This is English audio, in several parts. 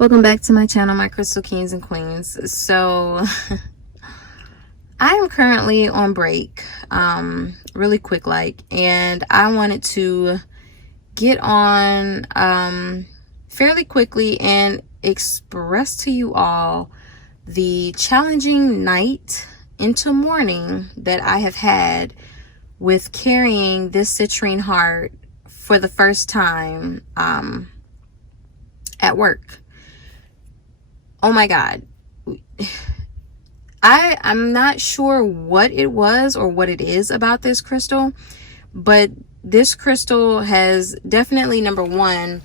Welcome back to my channel, my crystal kings and queens. So I am currently on break, really quick and I wanted to get on fairly quickly and express to you all the challenging night into morning that I have had with carrying this citrine heart for the first time at work. Oh my God. I'm not sure what it was or what it is about this crystal, but this crystal has definitely, number one,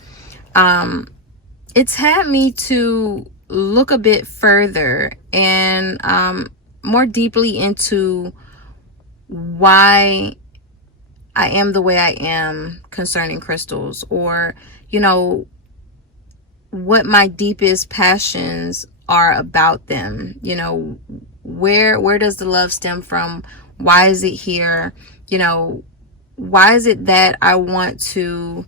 it's had me to look a bit further and more deeply into why I am the way I am concerning crystals, or, you know, what my deepest passions are about them. You know, where does the love stem from? Why is it here? You know, why is it that I want to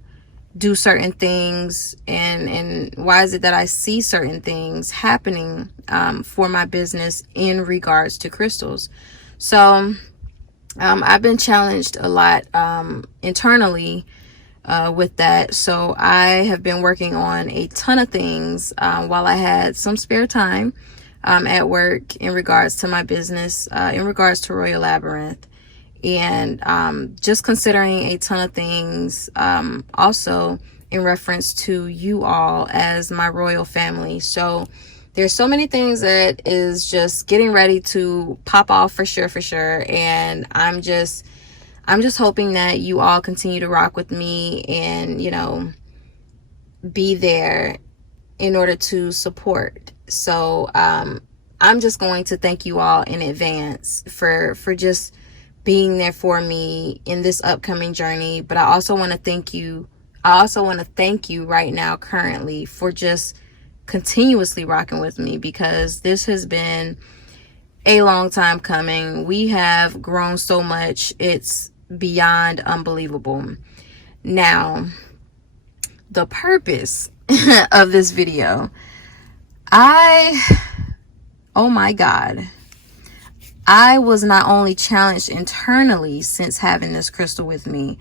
do certain things, and why is it that I see certain things happening for my business in regards to crystals? So I've been challenged a lot internally with that. So I have been working on a ton of things while I had some spare time at work in regards to my business, in regards to Royal Labyrinth, and just considering a ton of things also in reference to you all as my royal family. So there's so many things that is just getting ready to pop off for sure. And I'm just hoping that you all continue to rock with me and, you know, be there in order to support. So I'm just going to thank you all in advance for just being there for me in this upcoming journey. But I also want to thank you. I also want to thank you right now currently for just continuously rocking with me, because this has been a long time coming. We have grown so much. It's beyond unbelievable. Now, the purpose of this video, oh my God, I was not only challenged internally since having this crystal with me,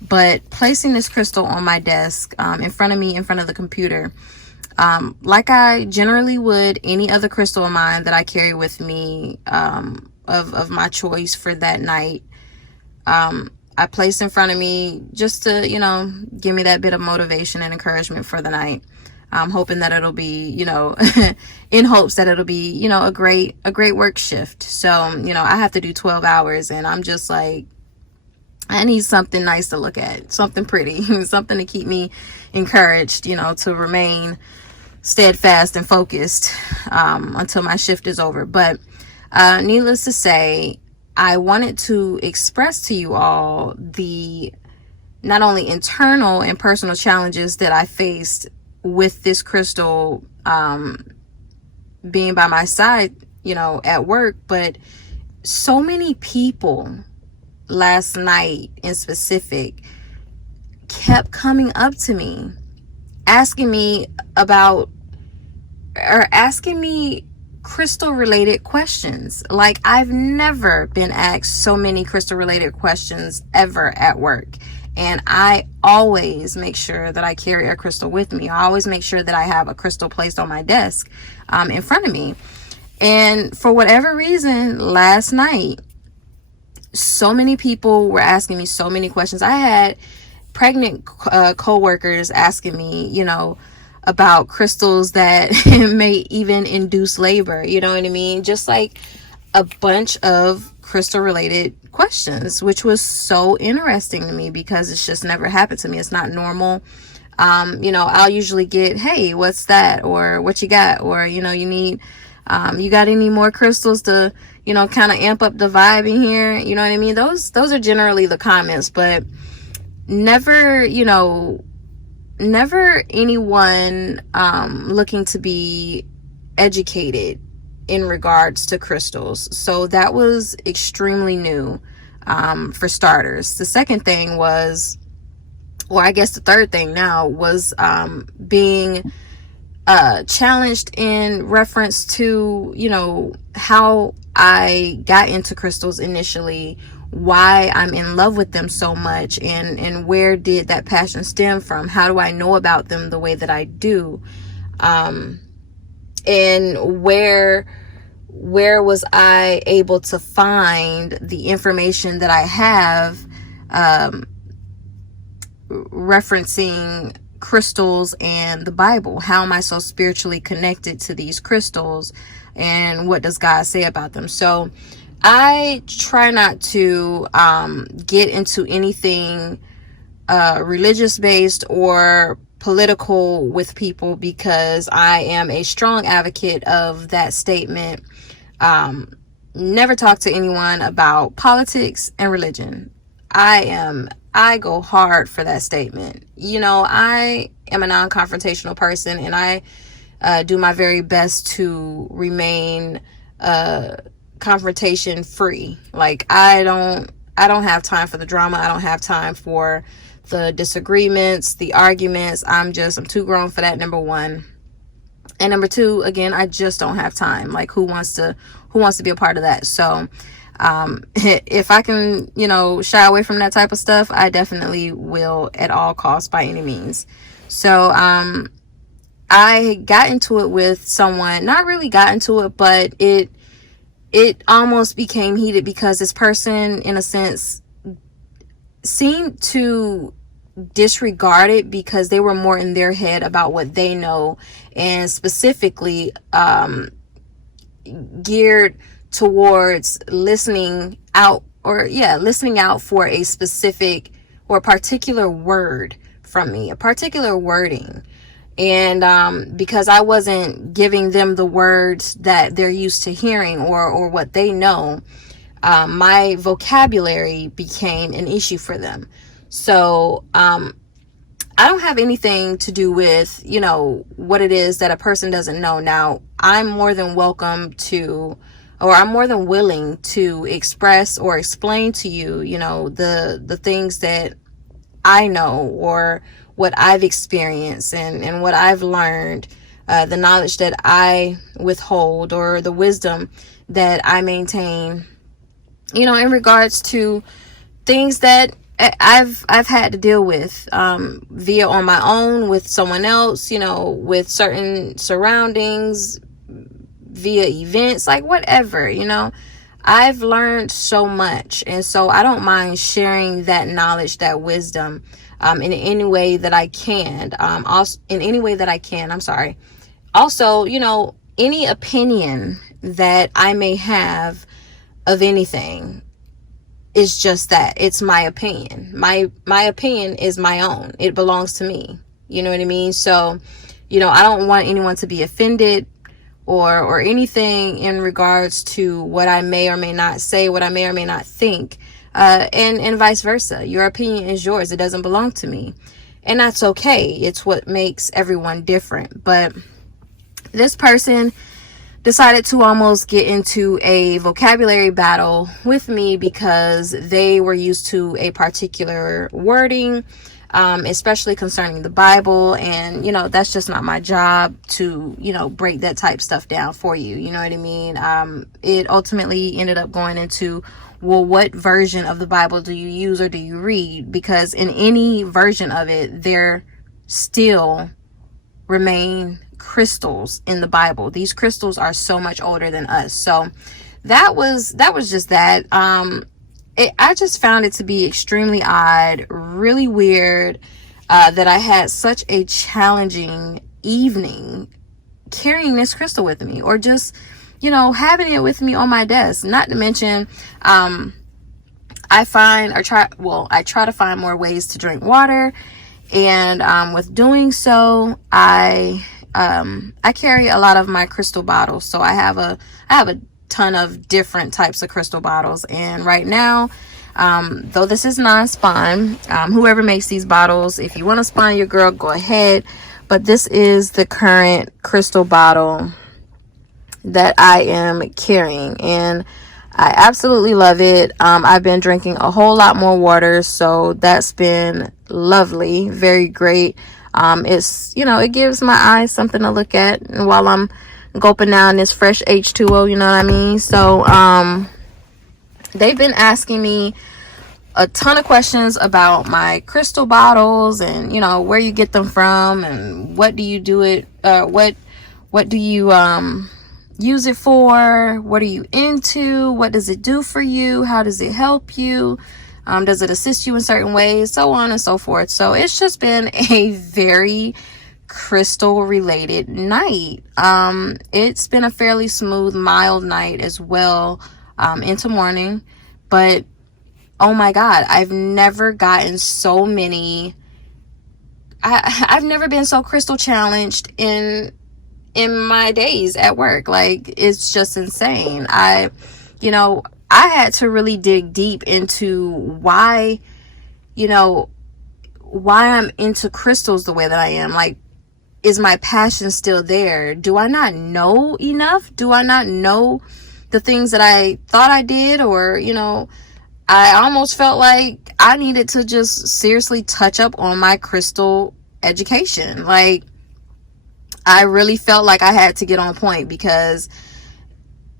but placing this crystal on my desk in front of me, in front of the computer, like I generally would any other crystal of mine that I carry with me of my choice for that night. I placed in front of me just to, you know, give me that bit of motivation and encouragement for the night. I'm hoping that it'll be, you know, in hopes that it'll be, you know, a great work shift. So, you know, I have to do 12 hours and I'm just like, I need something nice to look at, something pretty, something to keep me encouraged, you know, to remain steadfast and focused until my shift is over. But needless to say, I wanted to express to you all the not only internal and personal challenges that I faced with this crystal being by my side, you know, at work, but so many people last night in specific kept coming up to me, asking me about, or asking me crystal related questions. Like, I've never been asked so many crystal related questions ever at work. And I always make sure that I carry a crystal with me. I always make sure that I have a crystal placed on my desk in front of me. And for whatever reason, last night, so many people were asking me so many questions. I had pregnant co-workers asking me, you know, about crystals that may even induce labor, you know what I mean? Just like a bunch of crystal related questions, which was so interesting to me because it's just never happened to me. It's not normal. You know, I'll usually get, hey, what's that? Or what you got? Or, you know, you need, you got any more crystals to, you know, kind of amp up the vibe in here? You know what I mean? Those are generally the comments, but never, you know, never anyone looking to be educated in regards to crystals. So that was extremely new for starters. The second thing was, or I guess the third thing now was being challenged in reference to, how I got into crystals initially, why I'm in love with them so much, and where did that passion stem from? How do I know about them the way that I do? And where was I able to find the information that I have, referencing crystals and the Bible? How am I so spiritually connected to these crystals, and what does God say about them? So I try not to get into anything religious based or political with people, because I am a strong advocate of that statement. Never talk to anyone about politics and religion. I go hard for that statement. I am a non-confrontational person, and I do my very best to remain confrontation free. Like, I don't have time for the drama. I don't have time for the disagreements, the arguments. I'm too grown for that, number one. And number two, again, I just don't have time. Like, who wants to be a part of that? So if I can, shy away from that type of stuff, I definitely will at all costs, by any means. So I got into it with someone, not really got into it, but it almost became heated, because this person, in a sense, seemed to disregard it because they were more in their head about what they know, and specifically geared towards listening out for a specific or particular word from me, a particular wording. And because I wasn't giving them the words that they're used to hearing, or what they know, my vocabulary became an issue for them. So I don't have anything to do with, what it is that a person doesn't know. Now, I'm more than welcome to, or I'm more than willing to express or explain to you, the things that I know, or what I've experienced, and what I've learned, the knowledge that I withhold, or the wisdom that I maintain, in regards to things that I've had to deal with via on my own, with someone else, with certain surroundings, via events, like whatever, I've learned so much. And so I don't mind sharing that knowledge, that wisdom, in any way that I can. Also, in any way that I can, I'm sorry. Also, any opinion that I may have of anything is just that. It's my opinion. My opinion is my own. It belongs to me. You know what I mean? So, I don't want anyone to be offended or anything in regards to what I may or may not say, what I may or may not think, and vice versa. Your opinion is yours. It doesn't belong to me. And that's okay. It's what makes everyone different. But this person decided to almost get into a vocabulary battle with me because they were used to a particular wording, especially concerning the Bible. And, that's just not my job to, break that type stuff down for you. You know what I mean? It ultimately ended up going into, well, what version of the Bible do you use or do you read? Because in any version of it, there still remain crystals in the Bible. These crystals are so much older than us. So that was just that. I just found it to be extremely odd, really weird, that I had such a challenging evening carrying this crystal with me, or just, having it with me on my desk. Not to mention, I try to find more ways to drink water. And with doing so, I carry a lot of my crystal bottles. So I have a ton of different types of crystal bottles. And right now, though this is non-spawn, whoever makes these bottles, if you want to spawn your girl, go ahead. But this is the current crystal bottle that I am carrying, and I absolutely love it. I've been drinking a whole lot more water, so that's been lovely, very great. It's, you know, it gives my eyes something to look at while I'm gulping down this fresh H2O, you know what I mean? So they've been asking me a ton of questions about my crystal bottles, and you know, where you get them from, and what do you do it what do you use it for, what are you into, what does it do for you, how does it help you, does it assist you in certain ways, so on and so forth. So it's just been a very crystal related night. It's been a fairly smooth, mild night as well, into morning. But oh my God, I've never gotten so many, I've never been so crystal challenged in my days at work. Like, it's just insane. You know, I had to really dig deep into why, you know, why I'm into crystals the way that I am. Like, is my passion still there? Do I not know enough? Do I not know the things that I thought I did? Or, you know, I almost felt like I needed to just seriously touch up on my crystal education. Like, I really felt like I had to get on point, because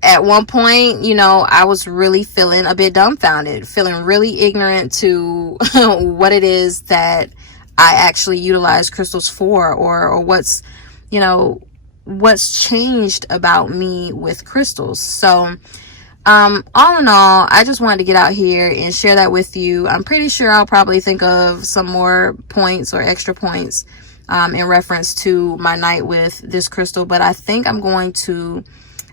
at one point, you know, I was really feeling a bit dumbfounded, feeling really ignorant to what it is that I actually utilize crystals for, or what's, you know, what's changed about me with crystals. So all in all, I just wanted to get out here and share that with you. I'm pretty sure I'll probably think of some more points or extra points in reference to my night with this crystal, but I think I'm going to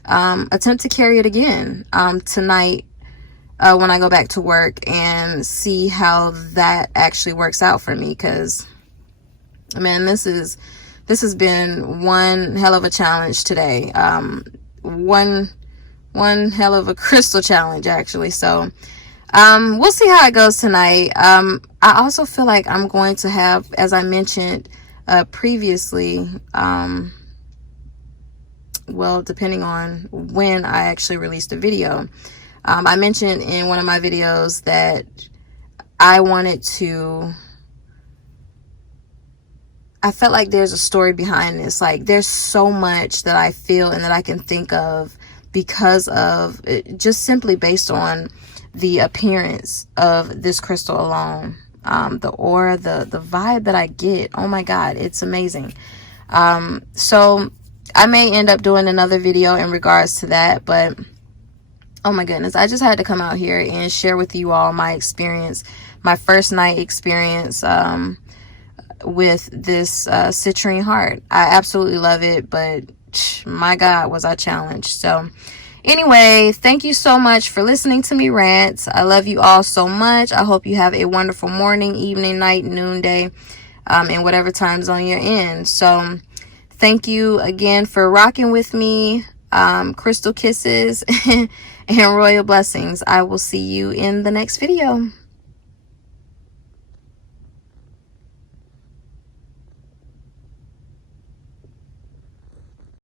attempt to carry it again tonight when I go back to work, and see how that actually works out for me. Because, man, this has been one hell of a challenge today. One hell of a crystal challenge, actually. So we'll see how it goes tonight. I also feel like I'm going to have, as I mentioned previously, well, depending on when I actually released the video, I mentioned in one of my videos that I felt like there's a story behind this. Like, there's so much that I feel and that I can think of because of it, just simply based on the appearance of this crystal alone. The aura, the vibe that I get, oh my God, it's amazing. So I may end up doing another video in regards to that, but oh my goodness, I just had to come out here and share with you all my experience, my first night experience with this citrine heart. I absolutely love it, but my God, was I challenged. So anyway, thank you so much for listening to me rant. I love you all so much. I hope you have a wonderful morning, evening, night, noonday, in whatever time zone you're in. So thank you again for rocking with me. Crystal kisses and royal blessings. I will see you in the next video.